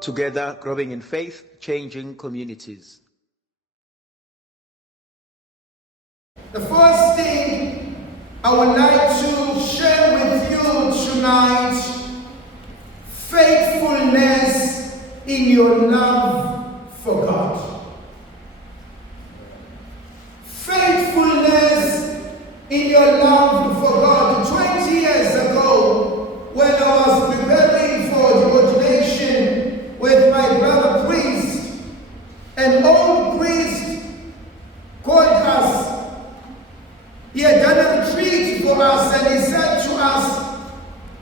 Together, growing in faith, changing communities. The first thing I would like to share with you tonight, faithfulness in your love for God. Faithfulness in your love for God. 20 years ago, when I was preparing for the ordination with my brother priest, an old priest called us. He had done a retreat for us, and he said to us,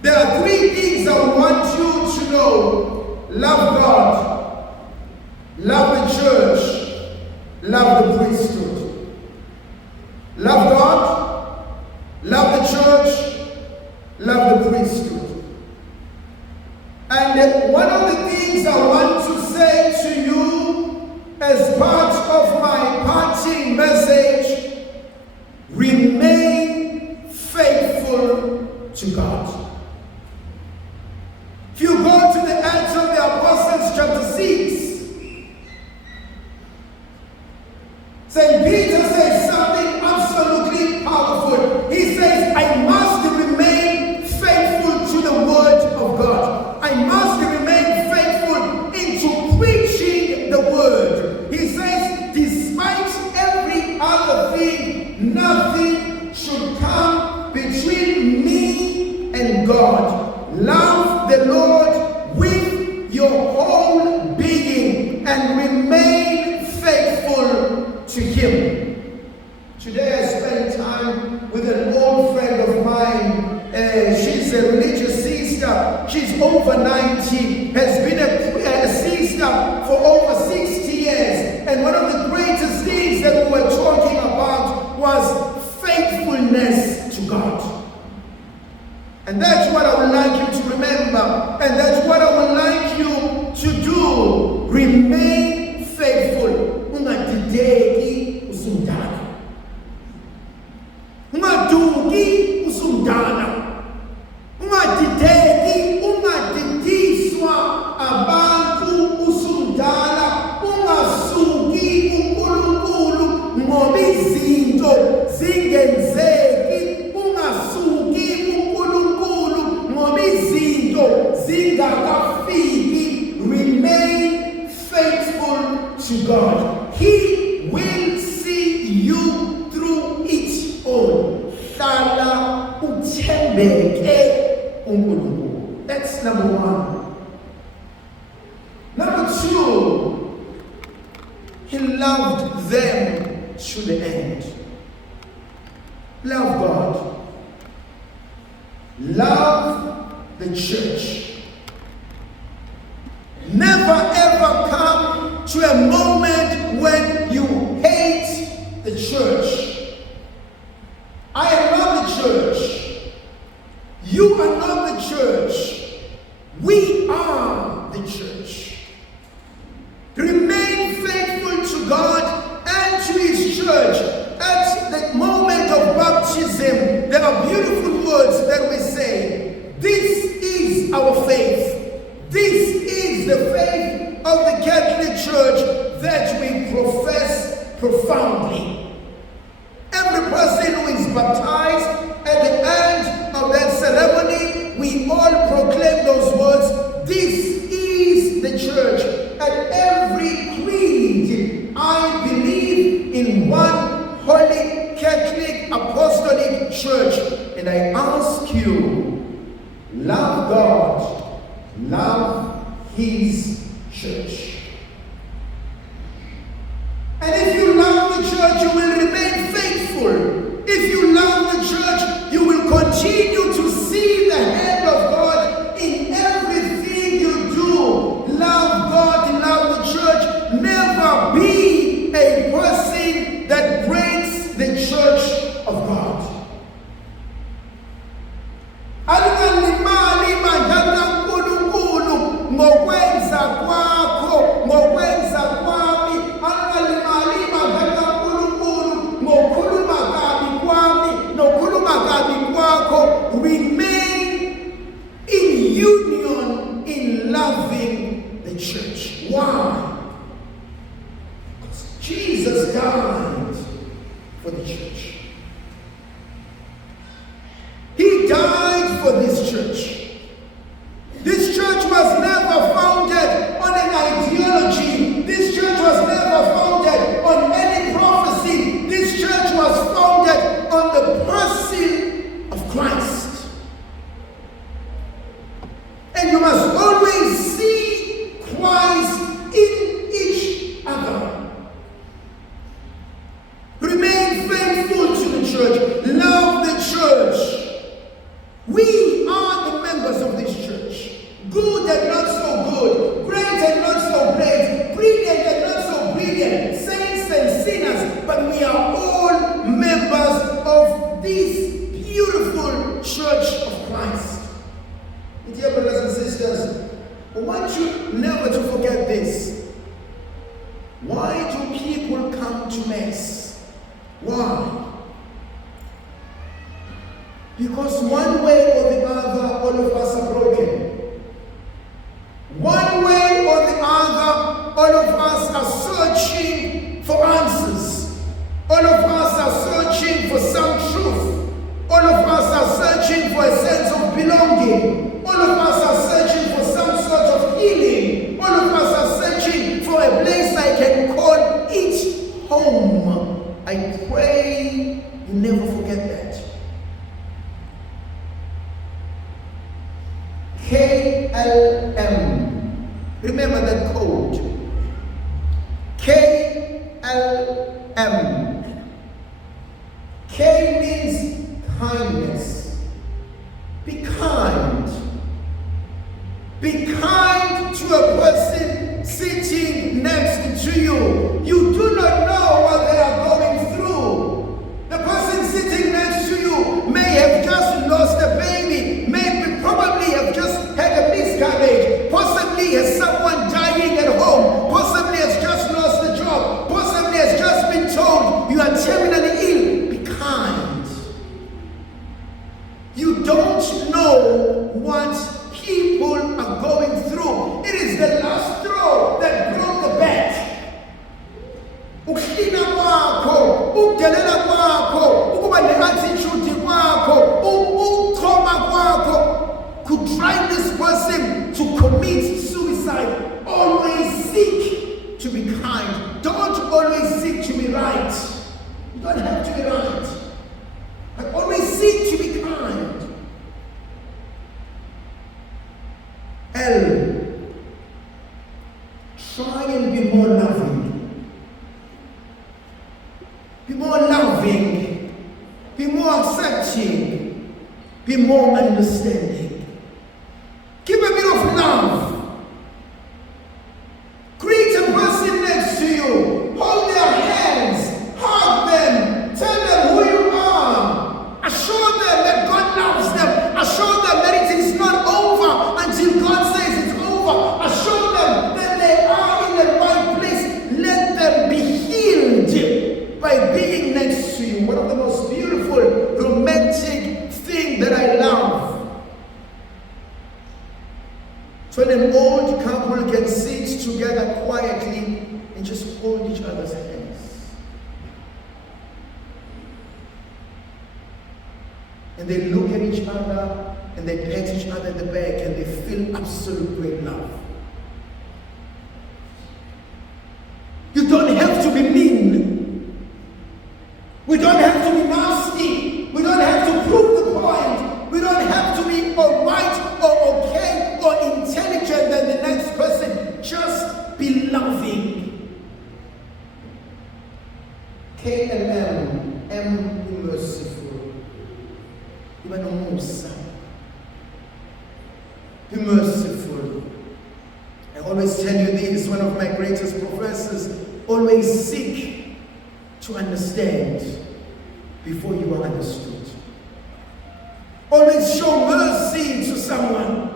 there are 3 things I want you to know. Love God, love the church, love the priesthood. Love God, love the church, love the priesthood. And one of the things I want to say to you as part of my parting message, remain faithful to God. If you go to the Acts of the Apostles chapter 6, St. Peter says something absolutely powerful. He says, I must remain faithful to the word of God. I must remain faithful into preaching the word. He says, despite every other thing, nothing should come between me and God. Love the Lord with your whole being and remain faithful to Him. Today I spent time with an old friend of mine. She's a religious sister. She's over 90, has been a sister for over 60 years. And one of the greatest things that we were talking about was faithfulness to God. And that's what I would like you to remember. And that's what I would like you to do. Remain faithful. Ungadideki usumdana. Ungaduki usumdana. Ungadideki, ungadidiswa abantu usumdala. Ungasuki uNkulunkulu ngoba izinto zingenzeki. Ungasuki uNkulunkulu ngoba izinto zingakafiki. Remain faithful to God. He will see you through it all. Hlala uthembeke uNkulunkulu. That's number 1. Number 2, He loved them to the end. Love God. Love the church. Never ever come to a moment when you hate the church. I love the church. You are not the church. We are the church. Remain faithful to God and to His church. At the moment of baptism, there are beautiful words that we say. This is our faith. This is the faith of the Catholic Church that we profess profoundly. Every person who is baptized, at the end of that ceremony, we all proclaim those words. This is the church. At every creed, I believe in one holy Catholic Apostolic Church. And I ask you, love God, love His church. And if you love the church, you will remain faithful. If you love the church, you will continue to see the hand of God in everything you do. Love God, love the church. Never be a person that breaks the church of God. Alingalimali mandana uNkulunkulu ngokwenza kwakho, ngokwenza kwami. Alingalimali mandana uNkulunkulu ngokhuluma kabi kwami, nokhuluma kabi kwakho. Remain in union in loving the the church. Why? Because Jesus died for the church. He died for this church. This church was never founded on an ideology. This church was never founded on any prophecy. This church was founded on the person of Christ. And you must always see Christ in each other. Remain faithful to the church. Love the church. We are the members of this church. Good and not so good. Great and not so great. Brilliant and not so brilliant. Saints and sinners. But we are all members of this beautiful church of Christ. Dear brothers and sisters, I want you never to forget this. Why do people come to Mass? Why? Because one way or the other, all of us are broken. One way or the other, all of us are searching for answers. All of us are searching for some truth. All of us are searching for a sense of belonging. All of us are searching for some sort of healing. All of us are searching for a place I can call it home. I pray you never forget that. KLM. Remember that code. KLM. K means kindness. Be kind. Be kind to a person sitting next to you. You do not know what they are going through. The person sitting next to you may have just lost a baby, probably have just had a miscarriage, possibly has someone dying at home, possibly has just lost a job, possibly has just been told you are terminally ill. Be kind. You don't know what people are going through. It is the last straw that broke the back. Ukuhlina kwakho, ukudelela kwakho, ukuba ne-attitude kwakho, ukuchoma kwakho could drive this person to commit suicide. Always seek to be kind. Don't always seek to be right. You don't have to be right. But always seek to be kind. L. Try and be more loving. Be more loving. Be more accepting. Be more understanding. Give a bit of love. Greet a person next to you. Hold their hands. Hug them. Tell them who you are. Assure them that God loves them. Assure them that it is not over until God says it's over. Assure them that they are in the right place. Let them be healed by being next to you. One of the most beautiful, romantic things that I love. When an old couple can sit together quietly and just hold each other's hands. And they look at each other and they pat each other in the back and they feel absolute great love. You don't have to be mean. We don't have to be nasty. We don't have to prove the point. We don't have to be alright or okay or intelligent than the next person. Just be loving. K and M. M, be merciful. Be merciful. I always tell you this, one of my greatest professors, always seek to understand before you are understood. Always show mercy to someone.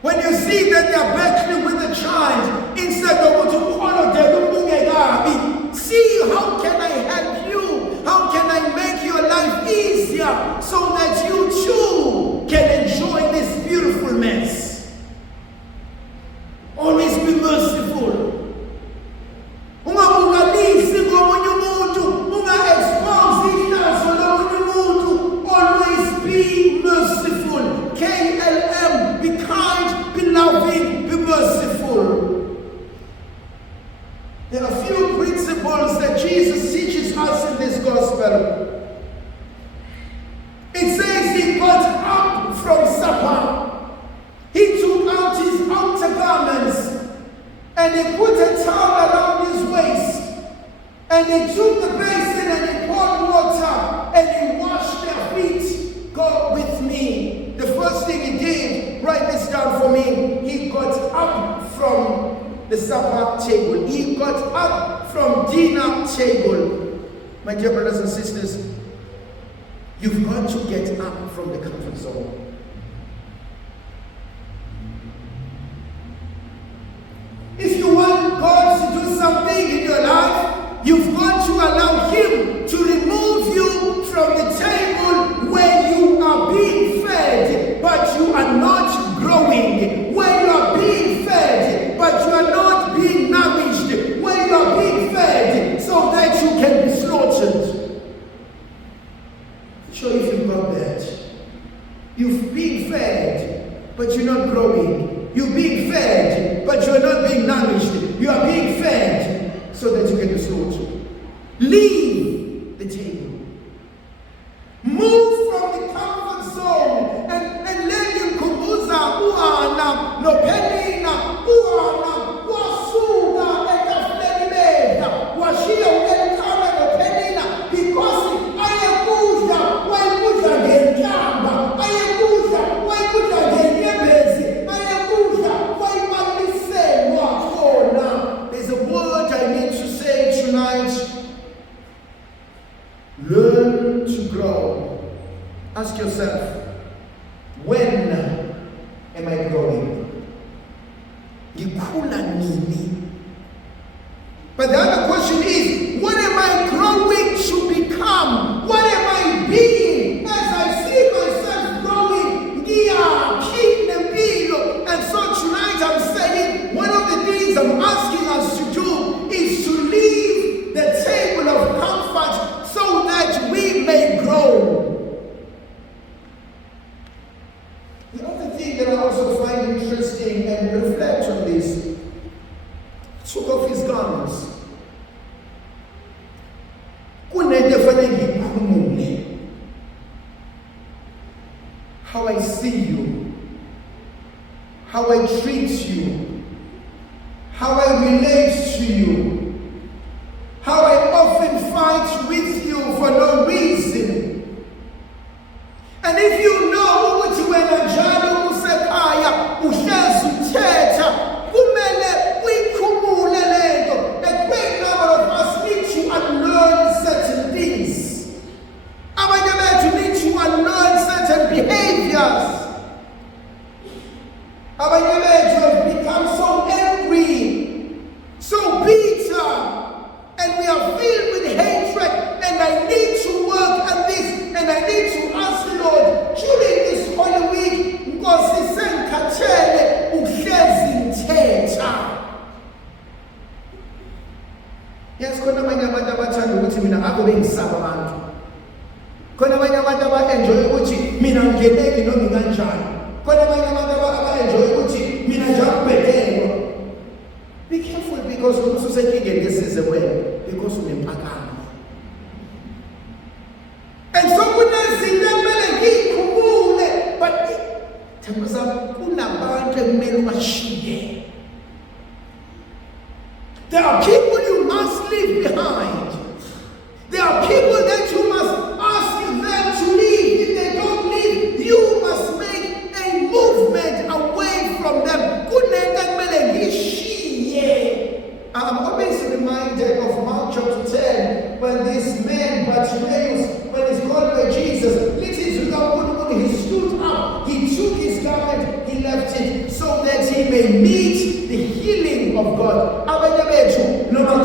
When you see that they are battling with a child, instead of see how can I help you? How can I make your life easier so that you too can enjoy this beautiful mess? Always and he put a towel around his waist, and he took the basin and he poured water and he washed their feet. Go with me. The first thing he did, write this down for me, he got up from the supper table. He got up from dinner table. My dear brothers and sisters, you've got to get up from the comfort zone. If you want God to do something in your life, you've got to allow Him to remove you from the table where you are being fed, but you are not growing. Where you are being fed, but you are not being nourished. Where you are being fed, so that you can be slaughtered. Sure, if you've got that. You've been fed, but you're not growing. You're being fed, but you're not being nourished. You are being fed so that you can be slaughtered. Leave the table. Move from the comfort zone and let him kubuza uana no penina uana wasuga etaflenimeda washia uelikana no penina because ayekuza waikuza ngenyamba ayekuza waikuza ngenyembezi. There's a word I need to say tonight. Learn to grow. Ask yourself, when am I growing? Ngikula nini? But the other question is, what am I growing to become? What am I being? As I see myself growing, and so tonight I'm saying, one of the things I'm asking us to do is to leave the table of comfort so that we may grow. The other thing that I also find interesting and reflect on this, he took off his garments. How I see you, how I treat you, how I relate to you, how I often fight with you for no reason. And if you know what you went on Jalo Musekaya, Ushasu Teta, Umele, Wikumule Lego, a great number of us need to unlearn certain things. I want to need to unlearn certain behaviors. Our image has become so angry, so bitter, and we are filled with hatred, and I need to work on this, and I need to ask the Lord, during this Holy Week, Nkosi sengikhathele uhlezi ngithetha. Yes, khona abanye abantu abathanda ukuthi mina ake bengisaba abantu. Khona abanye abantu aba-enjoy ukuthi mina ngingeneki noma ngikanjani. Khona abanye abantu aba-enjoy ukuthi mina nje akubhekelwa. Be careful because ususenkingeni ngesize wena because unempakamo. And so kunezinto ekumele ngiy'khumbule, but themba zami kunabantu ekumele ubashiye. There are people you must leave behind. There are people that you must ask them to leave. If they don't leave, you must make a movement away from them. I'm always reminded of Mark chapter 10 when this man, Bartimaeus, when he's called by Jesus, he stood up, he took his garment, he left it so that he may meet the healing of God. Because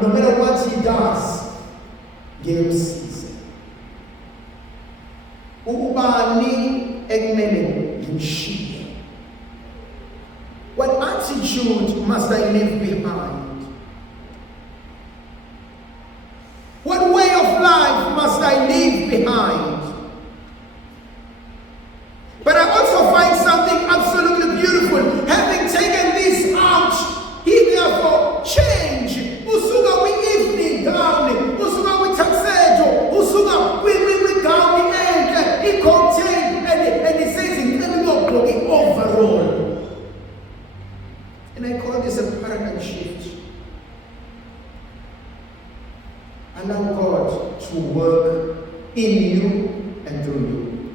no matter what he does, give season. What attitude must I leave behind? What way of life must I leave behind? But I also find something absolutely beautiful. Having taken this out, he therefore changed. Usuga we evening gown, usuga we taxedo, usuga we gown the end. God to work in you and through you.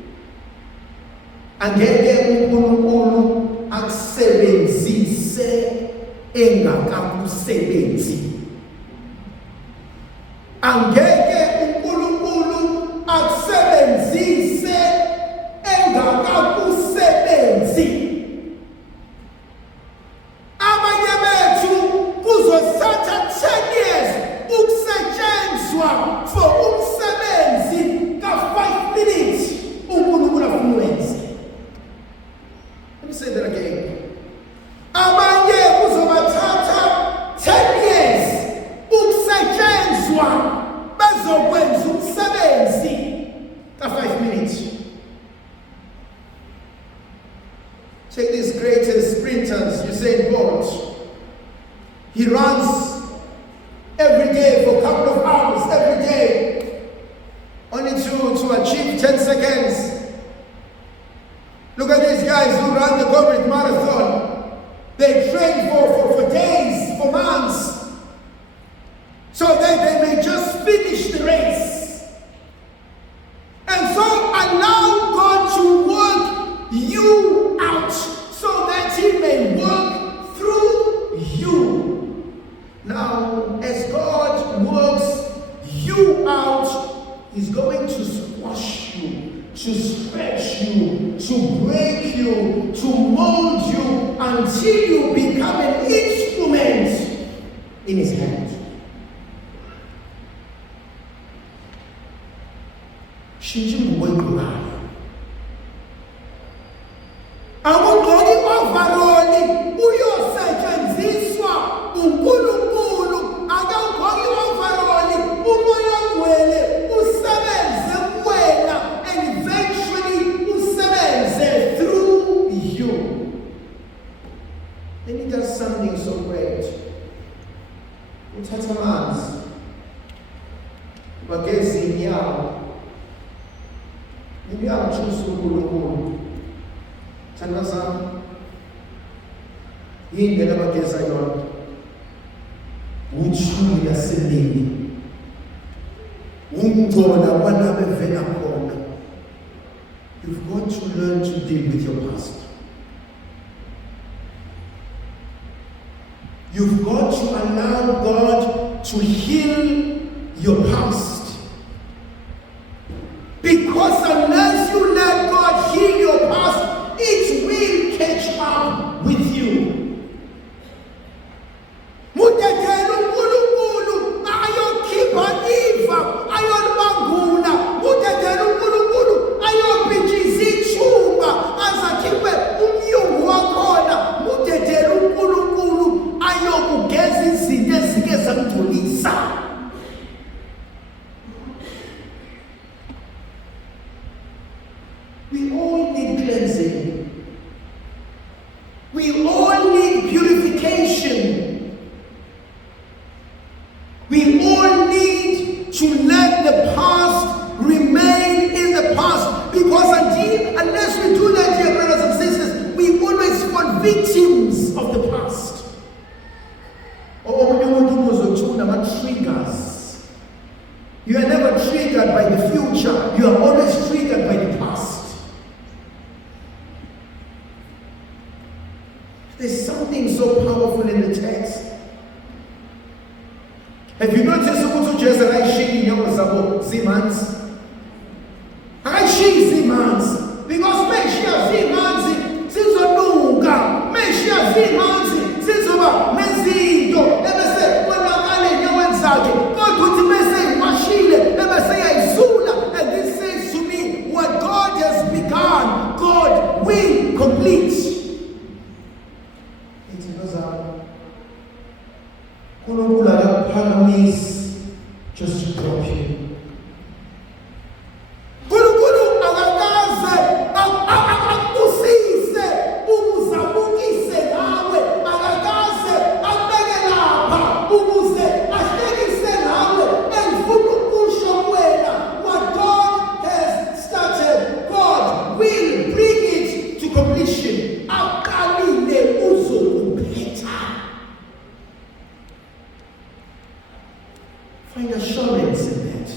Angeke uNkulunkulu akusebenzise engakakusebenzi. Angeke uNkulunkulu akusebenzise engakakusebenzi. Abanye bethu kuzothatha 10 years ukusetshenziswa for umsebenzi ka5 minutes uNkulunkulu afuna uwenze. Let me say that again. Abanye kuzobathatha 10 years ukusetshenziswa bezokwenza umsebenzi ka5 minutes. Take these greatest sprinters, Usain Bolt. He runs every day for a couple of hours, every day, only to achieve 10 seconds. Look at these guys who run the Goldberg Marathon. They train for days, for months, so that they may just finish the race. And so allow God to work you out so that He may work through you. Now, as God works you out, He's going to squash you, to stretch you, to break you, to mold you until you become an instrument in His hand. Awugqoki overall uyosetshenziswa uNkulunkulu, akawugqoki overall umoya ogcwele usebenze kuwena and eventually usebenze through you. Then He does something so great. Uthatha amanzi bageza inyawo. Ngiyamthusa uNkulunkulu. Thanda sami. Yindlela abageza yona. Uthuli yasemini. Ungcola kwalabo evela khona. You've got to learn to deal with your past. You've got to allow God to heal your past. Because unless you let God heal your past, it will catch up with you. Mutetela uNkulunkulu ayokhipha iva, ayolibangula. Mutetela uNkulunkulu ayobhijisa ithumba, azakhiphe umyungu wakhona. Mutetela uNkulunkulu ayokugeza izinto ezike zamgcolisa. We all need cleansing. We all need purification. We all need to let the past remain in the past. Because unless we do that, dear brothers and sisters, we always fall victims of the past. Triggers. You are never triggered by the future. You are always triggered by the past. There's something so powerful in the text. Have you noticed ukuthi uJesu akayishiyi inyawo zabo zimanzi? Akayishiyi zimanzi. Because meshiya zimanzi sizonuka. Meshiya zimanzi sizoba nezinto ebese konakala enyaweni zakhe. Kodwa uthi bese iwashile ebese yayizula. And this says to me, what God has begun, God will complete. Just to drop you. Nkulunkulu akakaze akusise ukuzabukise nawe, akakaze abeke lapha ukuze ahlekise nawe. Engifuna ukusho kuwena, what God has started, God will bring it to completion. Aqalile uzokuphetha. Find assurance in that.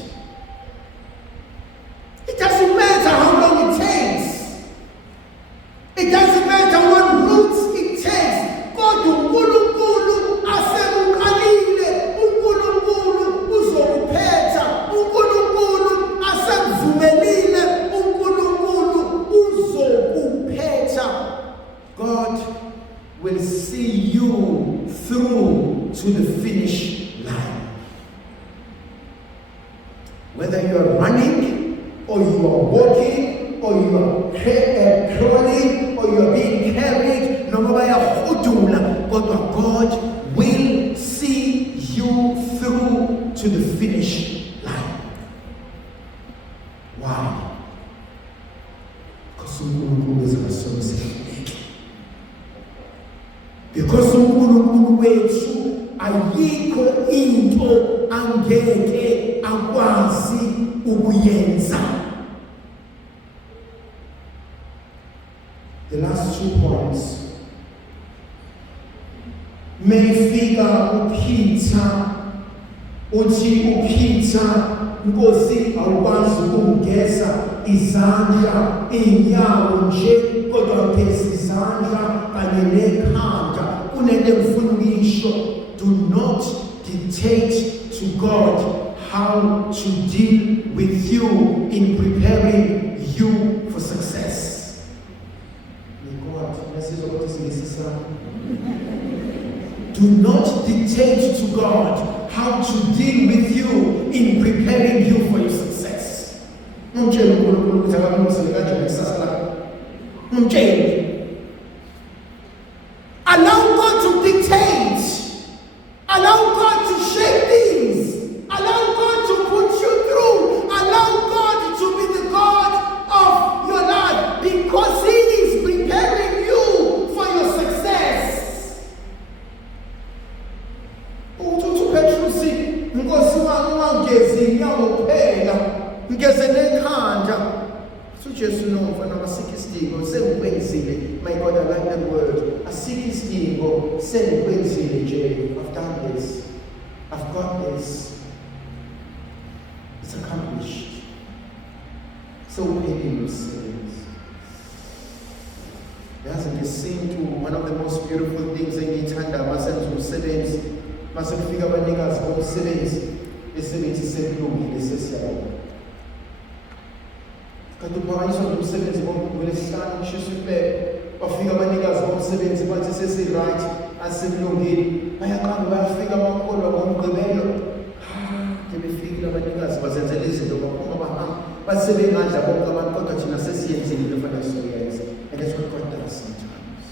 Whether you are running, or you are walking, or you are crawling, or you are being carried, no matter what, God will see you through to the finish line. Why? Because uNkulunkulu uzasonseleka. Because uNkulunkulu wethu ayikho into angeke akwazi ukuyenza. The last 2 points. Mayfika uPeter, uthi uPeter, Nkosi awukwazi ukungeza izandla, inyawo nje, kodwa ugeza izandla kanye nekhanda. Kunento engifuna ukuyisho. Do not dictate to God how to deal with you in preparing you for success. Do not dictate to God how to deal with you in preparing you for your success. Allow God to dictate. Allow God to shape things. Allow God to put you through. Allow God to be the God of your life, because He is preparing you for your success. Nkosi wami wangezi inyawo phela, ngeze nekhanda. Jesu nomfana asikho isidingo sengikwenzile. My God, I like that word. Asikho isidingo sengikwenzile nje. I've done this. I've got this. It's accomplished. So many Muslims. Yazi ngesintu, one of the most beautiful things engiyithanda masenza umsebenzi, masekufika abanikazi bomsebenzi besebenzi sekulungile sesiyabona. Kanti uphakanyiswa ngomsebenzi ngolesihlanu kushisa impela, bafika abanikazi bomsebenzi bathi sesi-right, asikulungile, bayaqamba bayafika bakholwa ngomgqibelo. Befikile abanikazi bazenzela izinto baphuma bahamba, basebengadla bonke abantu, kodwa thina sesiyenzile into efanele siyenze. And that's what God does sometimes.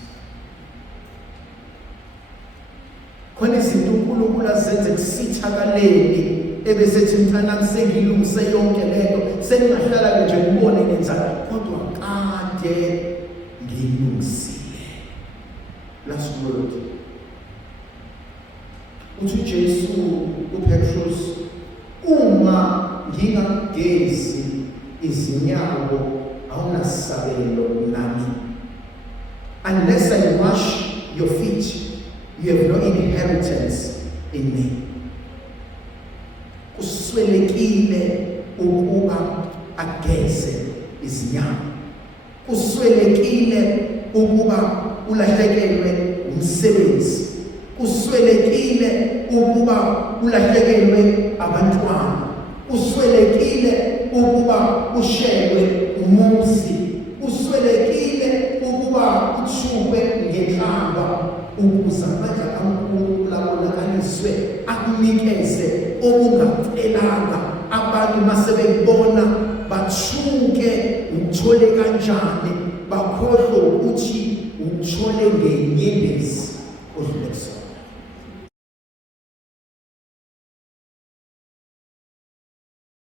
Khona izinto uNkulunkulu azenze kusithakaleni, ebesethi mntanami sengilungise yonke lento, sengingahlala nje ngibone nenza, kodwa kade ngilungisile. Last word. Uthi Jesu uPetrus, uma ngingagezi izinyawo awunasabelo nami. Unless I wash your feet, you have no inheritance in me. Kuswelekile ukuba ageze izinyawo. Kuswelekile ukuba ulahlekelwe umsebenzi. Kuswelekile ukuba ulahlekelwe abantwana. Kuswelekile ukuba ushelwe umuzi. Kuswelekile ukuba uthukwe ngenhlamba, ukuze amandla kaNkulunkulu abonakaliswe, akunikeze okungacelanga. Abantu masebebona bathuke, uthole kanjani, bakhohlwe ukuthi uthole ngenyembezi odlule.